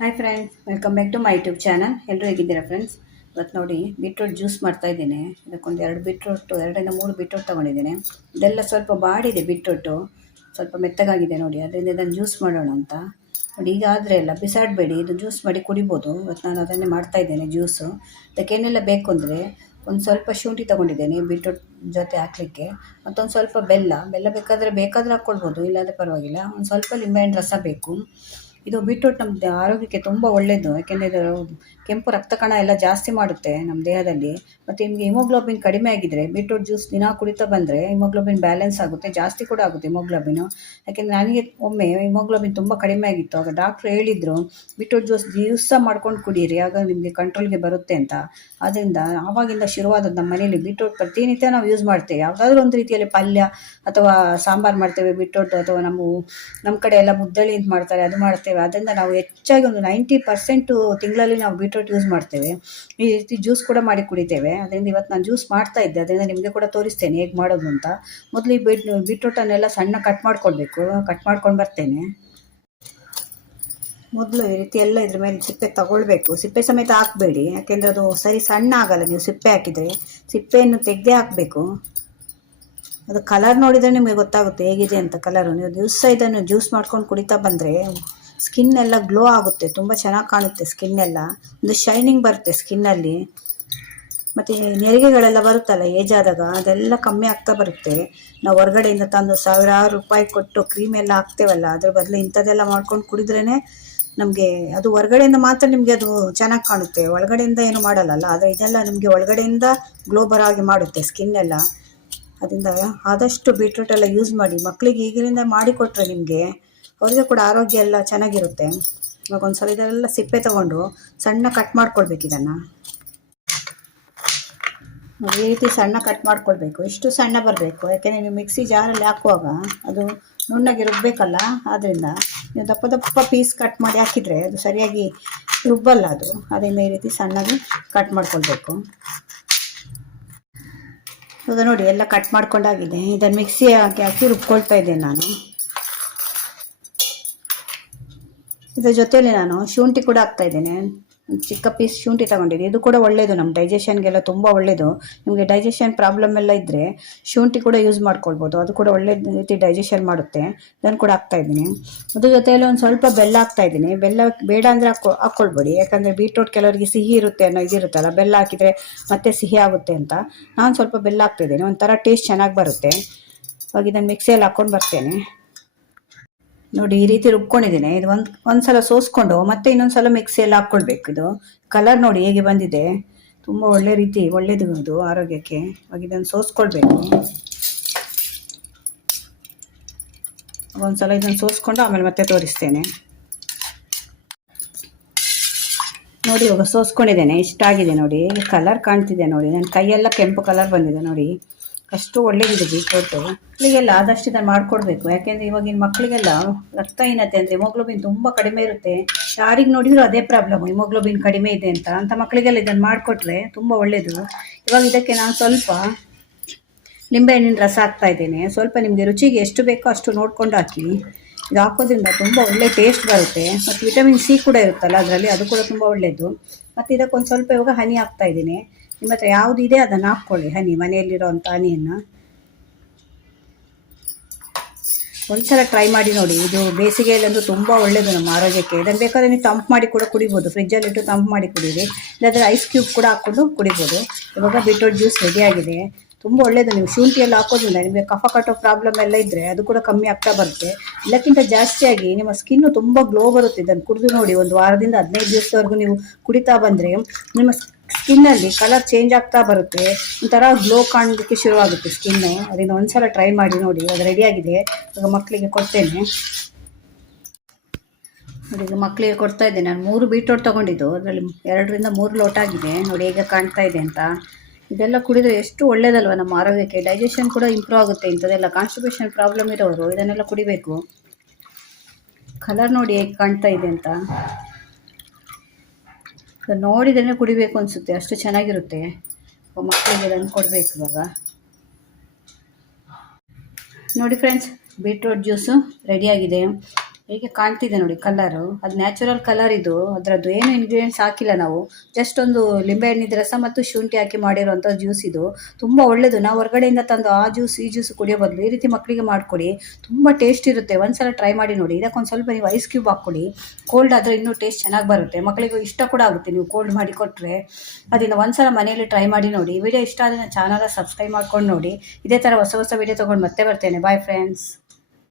Hi friends, welcome back to my YouTube channel. ಎಲ್ಲರೂ ಹೇಗಿದ್ದೀರಾ friends? ಇವತ್ತು ನೋಡಿ ಬೀಟ್ರೂಟ್ ಜ್ಯೂಸ್ ಮಾಡ್ತಾ ಇದ್ದೀನಿ. ಇದಕ್ಕೊಂದು 2 ಬೀಟ್ರೂಟ್ ತೊಗೊಂಡಿದ್ದೀನಿ. ಇದೆಲ್ಲ ಸ್ವಲ್ಪ ಬಾಡಿದೆ ಬೀಟ್ರೂಟು, ಸ್ವಲ್ಪ ಮೆತ್ತಗಾಗಿದೆ ನೋಡಿ. ಅದರಿಂದ ಇದನ್ನು ಜ್ಯೂಸ್ ಮಾಡೋಣ ಅಂತ ನೋಡಿ. ಈಗ ಆದರೆ ಎಲ್ಲ ಬಿಸಾಡಬೇಡಿ, ಇದು ಜ್ಯೂಸ್ ಮಾಡಿ ಕುಡಿಬೋದು. ಇವತ್ತು ನಾನು ಅದನ್ನೇ ಮಾಡ್ತಾ ಇದ್ದೇನೆ ಜ್ಯೂಸು. ಅದಕ್ಕೇನೆಲ್ಲ ಬೇಕು ಅಂದರೆ ಒಂದು ಸ್ವಲ್ಪ ಶುಂಠಿ ತೊಗೊಂಡಿದ್ದೇನೆ ಬೀಟ್ರೂಟ್ ಜೊತೆ ಹಾಕಲಿಕ್ಕೆ, ಮತ್ತೊಂದು ಸ್ವಲ್ಪ ಬೆಲ್ಲ ಬೇಕಾದರೆ ಹಾಕ್ಕೊಳ್ಬೋದು, ಇಲ್ಲಾಂದರೆ ಪರವಾಗಿಲ್ಲ. ಒಂದು ಸ್ವಲ್ಪ ಲಿಂಬೆಹಣ್ಣು ರಸ ಬೇಕು. ಇದು ಬೀಟ್ರೂಟ್ ನಮ್ಮ ಆರೋಗ್ಯಕ್ಕೆ ತುಂಬ ಒಳ್ಳೆಯದು. ಯಾಕೆಂದರೆ ಇದು ಕೆಂಪು ರಕ್ತ ಕಣ ಎಲ್ಲ ಜಾಸ್ತಿ ಮಾಡುತ್ತೆ ನಮ್ಮ ದೇಹದಲ್ಲಿ. ಮತ್ತು ನಿಮಗೆ ಹಿಮೋಗ್ಲೋಬಿನ್ ಕಡಿಮೆ ಆಗಿದ್ದರೆ ಬೀಟ್ರೂಟ್ ಜ್ಯೂಸ್ ದಿನ ಕುಡಿತಾ ಬಂದರೆ ಹಿಮೋಗ್ಲೋಬಿನ್ ಬ್ಯಾಲೆನ್ಸ್ ಆಗುತ್ತೆ, ಜಾಸ್ತಿ ಕೂಡ ಆಗುತ್ತೆ ಹಿಮೋಗ್ಲೋಬಿನು. ಯಾಕೆಂದರೆ ನನಗೆ ಒಮ್ಮೆ ಹಿಮೋಗ್ಲೋಬಿನ್ ತುಂಬ ಕಡಿಮೆ ಆಗಿತ್ತು. ಆಗ ಡಾಕ್ಟ್ರು ಹೇಳಿದರು ಬೀಟ್ರೂಟ್ ಜ್ಯೂಸ್ ದಿವಸ ಮಾಡ್ಕೊಂಡು ಕುಡೀರಿ, ಆಗ ನಿಮಗೆ ಕಂಟ್ರೋಲ್ಗೆ ಬರುತ್ತೆ ಅಂತ. ಆದ್ದರಿಂದ ಆವಾಗಿಂದ ಶುರುವಾದದ್ದು ನಮ್ಮ ಮನೇಲಿ ಬೀಟ್ರೂಟ್ ಪ್ರತಿನಿತ್ಯ ನಾವು ಯೂಸ್ ಮಾಡ್ತೇವೆ. ಯಾವುದಾದ್ರೂ ಒಂದು ರೀತಿಯಲ್ಲಿ ಪಲ್ಯ ಅಥವಾ ಸಾಂಬಾರು ಮಾಡ್ತೇವೆ ಬೀಟ್ರೂಟ್, ಅಥವಾ ನಮ್ಮ ಕಡೆ ಎಲ್ಲ ಮುದ್ದಳಿ ಅಂತ ಮಾಡ್ತಾರೆ, ಅದು ಮಾಡ್ತೇವೆ. ಅದರಿಂದ ನಾವು ಹೆಚ್ಚಾಗಿ ಒಂದು 90% ತಿಂಗಳಲ್ಲಿ ನಾವು ಬೀಟ್ರೂಟ್ ಯೂಸ್ ಮಾಡ್ತೇವೆ. ಈ ರೀತಿ ಜ್ಯೂಸ್ ಕೂಡ ಮಾಡಿ ಕುಡಿತೇವೆ. ಅದರಿಂದ ಇವತ್ತು ನಾನು ಜ್ಯೂಸ್ ಮಾಡ್ತಾ ಇದ್ದೆ, ಅದರಿಂದ ನಿಮಗೆ ಕೂಡ ತೋರಿಸ್ತೇನೆ ಹೇಗೆ ಮಾಡೋದು ಅಂತ. ಮೊದಲು ಈ ಬೀಟ್ರೂಟನ್ನೆಲ್ಲ ಸಣ್ಣ ಕಟ್ ಮಾಡ್ಕೊಂಡು ಬರ್ತೇನೆ. ಮೊದಲು ಈ ರೀತಿ ಎಲ್ಲ ಇದ್ರ ಮೇಲೆ ಸಿಪ್ಪೆ ತಗೊಳ್ಬೇಕು. ಸಿಪ್ಪೆ ಸಮೇತ ಹಾಕಬೇಡಿ, ಯಾಕೆಂದರೆ ಅದು ಸರಿ ಸಣ್ಣ ಆಗಲ್ಲ. ನೀವು ಸಿಪ್ಪೆ ಹಾಕಿದರೆ ಸಿಪ್ಪೆಯನ್ನು ತೆಗೆದೇ ಹಾಕಬೇಕು. ಅದು ಕಲರ್ ನೋಡಿದರೆ ನಿಮಗೆ ಗೊತ್ತಾಗುತ್ತೆ ಹೇಗಿದೆ ಅಂತ. ಕಲರು ನೀವು ದಿವಸ ಇದನ್ನು ಜ್ಯೂಸ್ ಮಾಡ್ಕೊಂಡು ಕುಡಿತಾ ಬಂದರೆ ಸ್ಕಿನ್ ಎಲ್ಲ ಗ್ಲೋ ಆಗುತ್ತೆ, ತುಂಬ ಚೆನ್ನಾಗಿ ಕಾಣುತ್ತೆ. ಸ್ಕಿನ್ನೆಲ್ಲ ಒಂದು ಶೈನಿಂಗ್ ಬರುತ್ತೆ ಸ್ಕಿನ್ನಲ್ಲಿ. ಮತ್ತು ನೆರಿಗೆಗಳೆಲ್ಲ ಬರುತ್ತಲ್ಲ ಏಜ್ ಆದಾಗ, ಅದೆಲ್ಲ ಕಮ್ಮಿ ಆಗ್ತಾ ಬರುತ್ತೆ. ನಾವು ಹೊರಗಡೆಯಿಂದ ತಂದು ಸಾವಿರಾರು ರೂಪಾಯಿ ಕೊಟ್ಟು ಕ್ರೀಮ್ ಎಲ್ಲ ಹಾಕ್ತೇವಲ್ಲ, ಅದ್ರ ಬದಲು ಇಂಥದ್ದೆಲ್ಲ ಮಾಡ್ಕೊಂಡು ಕುಡಿದ್ರೇ ನಮಗೆ ಅದು ಹೊರಗಡೆಯಿಂದ ಮಾತ್ರ ನಿಮಗೆ ಅದು ಚೆನ್ನಾಗಿ ಕಾಣುತ್ತೆ, ಒಳಗಡೆಯಿಂದ ಏನು ಮಾಡಲ್ಲ. ಆದರೆ ಇದೆಲ್ಲ ನಿಮಗೆ ಒಳಗಡೆಯಿಂದ ಗ್ಲೋ ಬರೋ ಹಾಗೆ ಮಾಡುತ್ತೆ ಸ್ಕಿನ್ನೆಲ್ಲ. ಅದರಿಂದ ಆದಷ್ಟು ಬೀಟ್ರೂಟ್ ಎಲ್ಲ ಯೂಸ್ ಮಾಡಿ. ಮಕ್ಕಳಿಗೆ ಈಗಿನಿಂದ ಮಾಡಿಕೊಟ್ರೆ ನಿಮಗೆ ಅವ್ರಿಗೆ ಕೂಡ ಆರೋಗ್ಯ ಎಲ್ಲ ಚೆನ್ನಾಗಿರುತ್ತೆ. ಇವಾಗ ಒಂದ್ಸಲ ಇದೆಲ್ಲ ಸಿಪ್ಪೆ ತೊಗೊಂಡು ಸಣ್ಣ ಕಟ್ ಮಾಡ್ಕೊಳ್ಬೇಕು. ಇದನ್ನು ಈ ರೀತಿ ಸಣ್ಣ ಕಟ್ ಮಾಡ್ಕೊಳ್ಬೇಕು. ಇಷ್ಟು ಸಣ್ಣ ಬರಬೇಕು, ಯಾಕೆಂದರೆ ನೀವು ಮಿಕ್ಸಿ ಜಾರಲ್ಲಿ ಹಾಕುವಾಗ ಅದು ನುಣ್ಣಗೆ ರುಬ್ಬಬೇಕಲ್ಲ. ಆದ್ದರಿಂದ ನೀವು ದಪ್ಪ ದಪ್ಪ ಪೀಸ್ ಕಟ್ ಮಾಡಿ ಹಾಕಿದರೆ ಅದು ಸರಿಯಾಗಿ ರುಬ್ಬಲ್ಲ ಅದು. ಅದರಿಂದ ಈ ರೀತಿ ಸಣ್ಣಗೆ ಕಟ್ ಮಾಡ್ಕೊಳ್ಬೇಕು. ಅದು ನೋಡಿ ಎಲ್ಲ ಕಟ್ ಮಾಡ್ಕೊಂಡಾಗಿದೆ. ಇದನ್ನು ಮಿಕ್ಸಿ ಹಾಕಿ ರುಬ್ಕೊಳ್ತಾ ಇದ್ದೇನೆ ನಾನು. ಇದರ ಜೊತೆಯಲ್ಲಿ ನಾನು ಶುಂಠಿ ಕೂಡ ಹಾಕ್ತಾ ಇದ್ದೇನೆ. ಚಿಕ್ಕ ಪೀಸ್ ಶುಂಠಿ ತಗೊಂಡಿದ್ದೆ. ಇದು ಕೂಡ ಒಳ್ಳೆಯದು, ನಮ್ಮ ಡೈಜೆಷನ್ಗೆಲ್ಲ ತುಂಬ ಒಳ್ಳೆಯದು. ನಿಮಗೆ ಡೈಜೆಷನ್ ಪ್ರಾಬ್ಲಮ್ ಎಲ್ಲ ಇದ್ದರೆ ಶುಂಠಿ ಕೂಡ ಯೂಸ್ ಮಾಡ್ಕೊಳ್ಬೋದು, ಅದು ಕೂಡ ಒಳ್ಳೆ ರೀತಿ ಡೈಜೆಷನ್ ಮಾಡುತ್ತೆ. ಇದನ್ನು ಕೂಡ ಹಾಕ್ತಾ ಇದ್ದೀನಿ. ಅದ್ರ ಜೊತೆಯಲ್ಲಿ ಒಂದು ಸ್ವಲ್ಪ ಬೆಲ್ಲ ಹಾಕ್ತಾ ಇದ್ದೀನಿ. ಬೆಲ್ಲ ಬೇಡ ಅಂದರೆ ಹಾಕ್ಕೊಳ್ಬೇಡಿ, ಯಾಕಂದರೆ ಬೀಟ್ರೂಟ್ ಕೆಲವರಿಗೆ ಸಿಹಿ ಇರುತ್ತೆ ಅನ್ನೋ ಇದಿರುತ್ತಲ್ಲ, ಬೆಲ್ಲ ಹಾಕಿದರೆ ಮತ್ತೆ ಸಿಹಿ ಆಗುತ್ತೆ ಅಂತ. ನಾನು ಸ್ವಲ್ಪ ಬೆಲ್ಲ ಹಾಕ್ತಿದ್ದೇನೆ, ಒಂಥರ ಟೇಸ್ಟ್ ಚೆನ್ನಾಗಿ ಬರುತ್ತೆ. ಇವಾಗ ಇದನ್ನು ಮಿಕ್ಸಿಯಲ್ಲಿ ಹಾಕ್ಕೊಂಡು ಬರ್ತೇನೆ. ನೋಡಿ ಈ ರೀತಿ ರುಬ್ಕೊಂಡಿದ್ದೀನಿ. ಇದು ಒಂದು ಸಲ ಸೋಸ್ಕೊಂಡು ಮತ್ತೆ ಇನ್ನೊಂದು ಸಲ ಮಿಕ್ಸಿಯಲ್ಲಿ ಹಾಕ್ಕೊಳ್ಬೇಕು. ಇದು ಕಲರ್ ನೋಡಿ ಹೇಗೆ ಬಂದಿದೆ, ತುಂಬ ಒಳ್ಳೆಯದು ಇದು ಆರೋಗ್ಯಕ್ಕೆ. ಇವಾಗ ಇದನ್ನು ಸೋಸ್ಕೊಳ್ಬೇಕು. ಒಂದು ಸಲ ಇದನ್ನು ಸೋಸ್ಕೊಂಡು ಆಮೇಲೆ ಮತ್ತೆ ತೋರಿಸ್ತೇನೆ. ನೋಡಿ ಇವಾಗ ಸೋಸ್ಕೊಂಡಿದ್ದೇನೆ, ಇಷ್ಟಾಗಿದೆ ನೋಡಿ. ಕಲರ್ ಕಾಣ್ತಿದೆ ನೋಡಿ, ನನ್ನ ಕೈಯೆಲ್ಲ ಕೆಂಪು ಕಲರ್ ಬಂದಿದೆ ನೋಡಿ. ಅಷ್ಟು ಒಳ್ಳೇದಿದೆ ಬೀಟ್ರೂಟು. ಮಕ್ಕಳಿಗೆಲ್ಲ ಆದಷ್ಟು ಇದನ್ನು ಮಾಡಿಕೊಡ್ಬೇಕು. ಯಾಕೆಂದರೆ ಇವಾಗಿನ ಮಕ್ಕಳಿಗೆಲ್ಲ ರಕ್ತಹೀನತೆ ಅಂದರೆ ಹಿಮೋಗ್ಲೋಬಿನ್ ತುಂಬ ಕಡಿಮೆ ಇರುತ್ತೆ. ಯಾರಿಗೆ ನೋಡಿದ್ರು ಅದೇ ಪ್ರಾಬ್ಲಮ್, ಹಿಮೋಗ್ಲೋಬಿನ್ ಕಡಿಮೆ ಇದೆ ಅಂತ ಮಕ್ಕಳಿಗೆಲ್ಲ ಇದನ್ನು ಮಾಡಿಕೊಟ್ರೆ ತುಂಬ ಒಳ್ಳೆಯದು. ಇವಾಗ ಇದಕ್ಕೆ ನಾನು ಸ್ವಲ್ಪ ಲಿಂಬೆಹಣ್ಣಿನ ರಸ ಹಾಕ್ತಾ ಇದ್ದೇನೆ. ಸ್ವಲ್ಪ ನಿಮಗೆ ರುಚಿಗೆ ಎಷ್ಟು ಬೇಕೋ ಅಷ್ಟು ನೋಡ್ಕೊಂಡು ಹಾಕಿ. ಇದು ಹಾಕೋದ್ರಿಂದ ತುಂಬ ಒಳ್ಳೆ ಟೇಸ್ಟ್ ಬರುತ್ತೆ. ಮತ್ತು ವಿಟಮಿನ್ ಸಿ ಕೂಡ ಇರುತ್ತಲ್ಲ ಅದರಲ್ಲಿ, ಅದು ಕೂಡ ತುಂಬ ಒಳ್ಳೆಯದು. ಮತ್ತು ಇದಕ್ಕೊಂದು ಸ್ವಲ್ಪ ಇವಾಗ ಹನಿ ಹಾಕ್ತಾ ಇದ್ದೀನಿ. ನಿಮ್ಮ ಹತ್ರ ಯಾವುದಿದೆ ಅದನ್ನು ಹಾಕ್ಕೊಳ್ಳಿ, ಹನಿ, ಮನೆಯಲ್ಲಿರೋವಂಥ ಹನಿಯನ್ನು. ಒಂದ್ಸಲ ಟ್ರೈ ಮಾಡಿ ನೋಡಿ. ಇದು ಬೇಸಿಗೆಯಲ್ಲಂತೂ ತುಂಬ ಒಳ್ಳೆಯದು ನಮ್ಮ ಆರೋಗ್ಯಕ್ಕೆ. ಇದನ್ನು ಬೇಕಾದರೆ ನೀವು ತಂಪು ಮಾಡಿ ಕೂಡ ಕುಡಿಬೋದು, ಫ್ರಿಜ್ಜಲ್ಲಿಟ್ಟು ತಂಪು ಮಾಡಿ ಕುಡೀರಿ. ಇಲ್ಲಾಂದರೆ ಐಸ್ ಕ್ಯೂಬ್ ಕೂಡ ಹಾಕ್ಕೊಂಡು ಕುಡಿಬೋದು. ಇವಾಗ ಬೀಟ್ರೂಟ್ ಜ್ಯೂಸ್ ರೆಡಿಯಾಗಿದೆ. ತುಂಬ ಒಳ್ಳೆಯದು. ನೀವು ಶುಂಠಿ ಎಲ್ಲ ಹಾಕೋದ್ರಿಂದ ನಿಮಗೆ ಕಫ ಕಟ್ಟೋ ಪ್ರಾಬ್ಲಮ್ ಎಲ್ಲ ಇದ್ದರೆ ಅದು ಕೂಡ ಕಮ್ಮಿ ಆಗ್ತಾ ಬರುತ್ತೆ. ಎಲ್ಲಕ್ಕಿಂತ ಜಾಸ್ತಿಯಾಗಿ ನಿಮ್ಮ ಸ್ಕಿನ್ನು ತುಂಬ ಗ್ಲೋ ಬರುತ್ತೆ. ಇದನ್ನು ಕುಡಿದು ನೋಡಿ, ಒಂದು ವಾರದಿಂದ 15 ದಿವಸದವರೆಗೂ ನೀವು ಕುಡಿತಾ ಬಂದರೆ ನಿಮ್ಮ ಸ್ಕಿನ್ನಲ್ಲಿ ಕಲರ್ ಚೇಂಜ್ ಆಗ್ತಾ ಬರುತ್ತೆ, ಒಂಥರ ಗ್ಲೋ ಕಾಣಲಿಕ್ಕೆ ಶುರುವಾಗುತ್ತೆ ಸ್ಕಿನ್ನು. ಅದನ್ನು ಒಂದ್ಸಲ ಟ್ರೈ ಮಾಡಿ ನೋಡಿ. ಅದು ರೆಡಿಯಾಗಿದೆ. ಇವಾಗ ಮಕ್ಕಳಿಗೆ ಕೊಡ್ತೇನೆ ನೋಡಿ. ಈಗ ಮಕ್ಕಳಿಗೆ ಕೊಡ್ತಾ ಇದ್ದೇನೆ. ನಾನು 3 ಬೀಟ್ರೂಟ್ ತೊಗೊಂಡಿದ್ದು, ಅದರಲ್ಲಿ 2ರಿಂದ 3 ಲೋಟ ಆಗಿದೆ ನೋಡಿ ಹೇಗೆ ಕಾಣ್ತಾ ಇದೆ ಅಂತ. ಇದೆಲ್ಲ ಕುಡಿದರೆ ಎಷ್ಟು ಒಳ್ಳೇದಲ್ವ ನಮ್ಮ ಆರೋಗ್ಯಕ್ಕೆ. ಡೈಜೆಷನ್ ಕೂಡ ಇಂಪ್ರೂವ್ ಆಗುತ್ತೆ. ಇಂಥದ್ದೆಲ್ಲ ಕಾನ್ಸ್ಟಿಪೇಷನ್ ಪ್ರಾಬ್ಲಮ್ ಇರೋರು ಇದನ್ನೆಲ್ಲ ಕುಡಿಬೇಕು. ಕಲರ್ ನೋಡಿ ಹೇಗೆ ಕಾಣ್ತಾ ಇದೆ ಅಂತ. ನೋಡಿದ್ರೆ ಕುಡಿಬೇಕು ಅನಿಸುತ್ತೆ, ಅಷ್ಟು ಚೆನ್ನಾಗಿರುತ್ತೆ. ಮಕ್ಕಳಿಗೆ ಇದನ್ನು ಕೊಡಬೇಕು. ಇವಾಗ ನೋಡಿ ಫ್ರೆಂಡ್ಸ್, ಬೀಟ್ರೂಟ್ ಜ್ಯೂಸು ರೆಡಿಯಾಗಿದೆ. ಹೇಗೆ ಕಾಣ್ತಿದೆ ನೋಡಿ ಕಲರು, ಅದು ನ್ಯಾಚುರಲ್ ಕಲರ್ ಇದು. ಅದರದ್ದು ಏನು ಇಂಗ್ರೀಡಿಯೆಂಟ್ಸ್ ಹಾಕಿಲ್ಲ ನಾವು, ಜಸ್ಟ್ ಒಂದು ಲಿಂಬೆಹಣ್ಣಿನ ರಸ ಮತ್ತು ಶುಂಠಿ ಹಾಕಿ ಮಾಡಿರುವಂಥ ಜ್ಯೂಸ್ ಇದು. ತುಂಬ ಒಳ್ಳೆಯದು. ನಾವು ಹೊರಗಡೆಯಿಂದ ತಂದು ಆ ಜ್ಯೂಸ್ ಈ ಜ್ಯೂಸ್ ಕುಡಿಯೋ ಬದಲು ಈ ರೀತಿ ಮಕ್ಕಳಿಗೆ ಮಾಡಿಕೊಡಿ, ತುಂಬ ಟೇಸ್ಟ್ ಇರುತ್ತೆ. ಒಂದ್ಸಲ ಟ್ರೈ ಮಾಡಿ ನೋಡಿ. ಇದಕ್ಕೊಂದು ಸ್ವಲ್ಪ ನೀವು ಐಸ್ ಕ್ಯೂಬ್ ಹಾಕ್ಕೊಡಿ, ಕೋಲ್ಡ್ ಆದರೆ ಇನ್ನೂ ಟೇಸ್ಟ್ ಚೆನ್ನಾಗಿ ಬರುತ್ತೆ. ಮಕ್ಕಳಿಗೂ ಇಷ್ಟ ಕೂಡ ಆಗುತ್ತೆ ನೀವು ಕೋಲ್ಡ್ ಮಾಡಿ ಕೊಟ್ಟರೆ. ಅದರಿಂದ ಒಂದ್ಸಲ ಮನೆಯಲ್ಲಿ ಟ್ರೈ ಮಾಡಿ ನೋಡಿ. ವಿಡಿಯೋ ಇಷ್ಟ ಆದರೆ ನನ್ನ ಚಾನಲ್ ಸಬ್ಸ್ಕ್ರೈಬ್ ಮಾಡ್ಕೊಂಡು ನೋಡಿ. ಇದೇ ಥರ ಹೊಸ ಹೊಸ ವಿಡಿಯೋ ತೊಗೊಂಡು ಮತ್ತೆ ಬರ್ತೇನೆ. Bye friends.